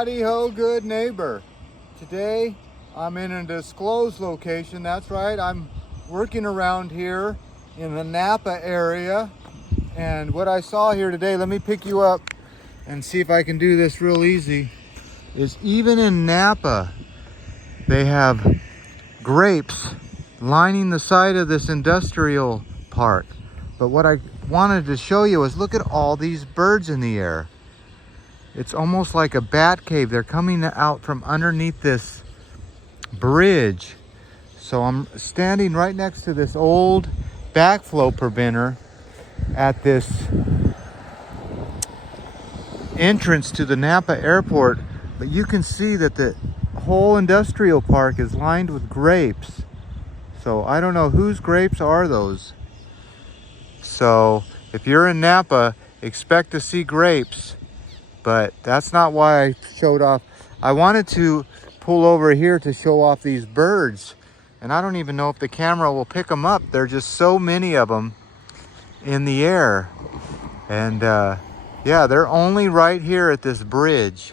howdy ho, good neighbor. Today I'm in a disclosed location. That's right, I'm working around here in the Napa area. And what I saw here today, let me pick you up and see if I can do this real easy, is even in Napa, they have grapes lining the side of this industrial park. But what I wanted to show you is look at all these birds in the air. It's almost like a bat cave. They're coming out from underneath this bridge. So I'm standing right next to this old backflow preventer at this entrance to the Napa airport. But you can see that the whole industrial park is lined with grapes. So I don't know whose grapes are those. So if you're in Napa, expect to see grapes. But that's not why I showed off. I wanted to pull over here to show off these birds. And I don't even know if the camera will pick them up. There are just so many of them in the air. And yeah, they're only right here at this bridge.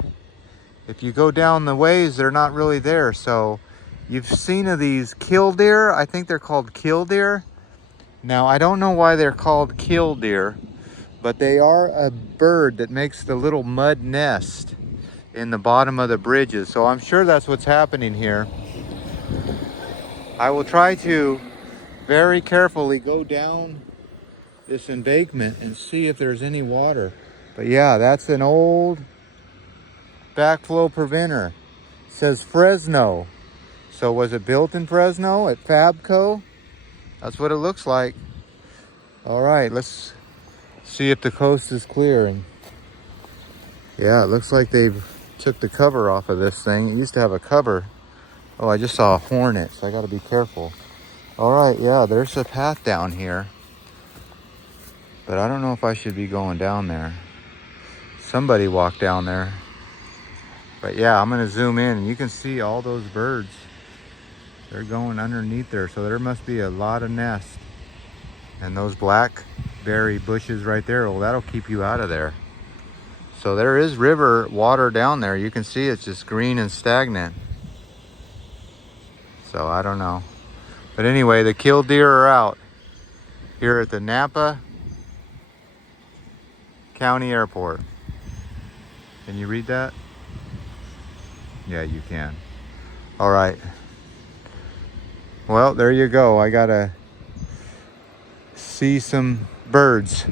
If you go down the ways, they're not really there. So you've seen of these killdeer. I think they're called killdeer. Now, I don't know why they're called killdeer, but they are a bird that makes the little mud nest in the bottom of the bridges. So I'm sure that's what's happening here. I will try to very carefully go down this embankment and see if there's any water. But yeah, that's an old backflow preventer. It says Fresno. So was it built in Fresno at Fabco? That's what it looks like. All right, let's see if the coast is clearing. Yeah, it looks like they've took the cover off of this thing. It used to have a cover. Oh, I just saw a hornet, so I gotta be careful. All right, yeah, there's a path down here. But I don't know if I should be going down there. Somebody walked down there. But yeah, I'm gonna zoom in and you can see all those birds. They're going underneath there, so there must be a lot of nests. And those blackberry bushes right there, well, that'll keep you out of there. So there is river water down there. You can see it's just green and stagnant. So I don't know. But anyway, the killdeer are out here at the Napa County Airport. Can you read that? Yeah, you can. All right. Well, there you go. I gotta see some birds.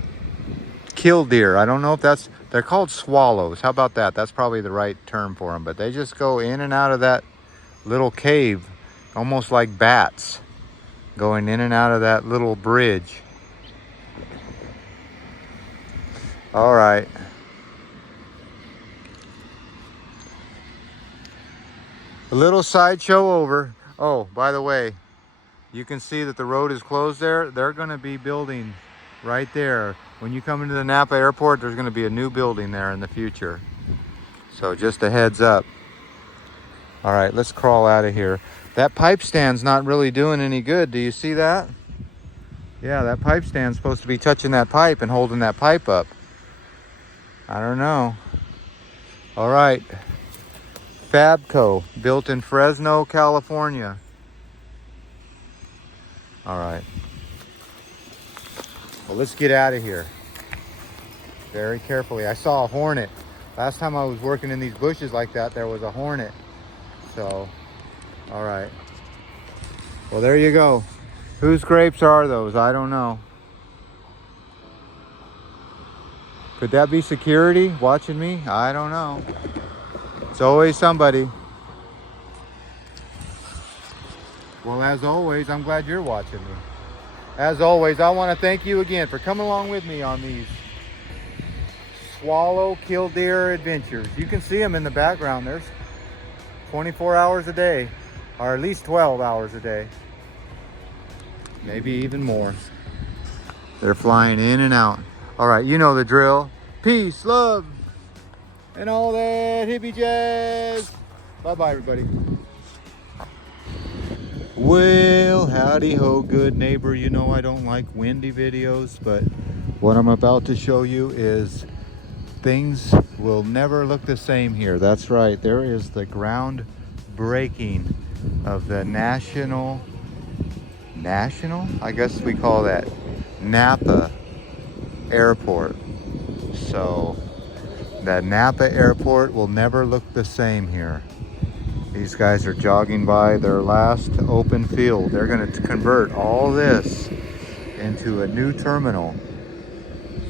Killdeer. I don't know if they're called swallows. How about that? That's probably the right term for them. But they just go in and out of that little cave, almost like bats, going in and out of that little bridge. All right. A little sideshow over. Oh, by the way, you can see that the road is closed there. They're going to be building right there. When you come into the Napa airport, there's going to be a new building there in the future. So just a heads up. All right, let's crawl out of here. That pipe stand's not really doing any good. Do you see that? Yeah, that pipe stand's supposed to be touching that pipe and holding that pipe up. I don't know. All right. Fabco, built in Fresno, California. All right. Well, let's get out of here. Very carefully. I saw a hornet. Last time I was working in these bushes like that, there was a hornet. So, all right. Well, there you go. Whose grapes are those? I don't know. Could that be security watching me? I don't know. It's always somebody. Well, as always, I'm glad you're watching me. As always, I want to thank you again for coming along with me on these swallow killdeer adventures. You can see them in the background. There's 24 hours a day, or at least 12 hours a day. Maybe even more. They're flying in and out. All right, you know the drill. Peace, love, and all that hippie jazz. Bye-bye, everybody. Well, howdy ho, good neighbor. You know I don't like windy videos, but what I'm about to show you is things will never look the same here. That's right, there is the ground breaking of the national, I guess we call that Napa Airport. So that Napa Airport will never look the same here. These guys are jogging by their last open field. They're going to convert all this into a new terminal.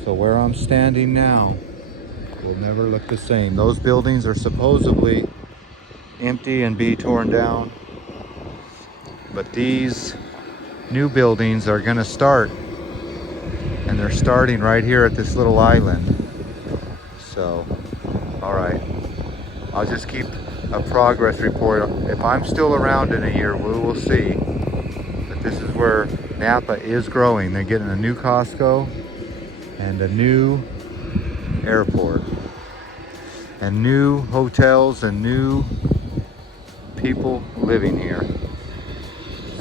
So where I'm standing now will never look the same. Those buildings are supposedly empty and be torn down, but these new buildings are going to start, and they're starting right here at this little island. So, all right, I'll just keep a progress report. If I'm still around in a year, we will see. But this is where Napa is growing. They're getting a new Costco and a new airport and new hotels and new people living here.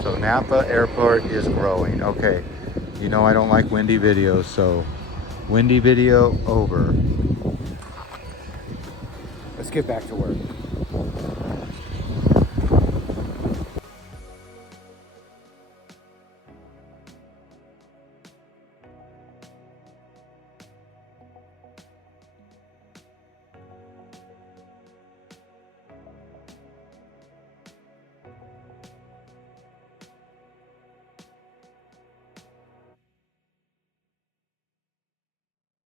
So Napa Airport is growing. Okay, you know I don't like windy videos, so windy video over. Let's get back to work.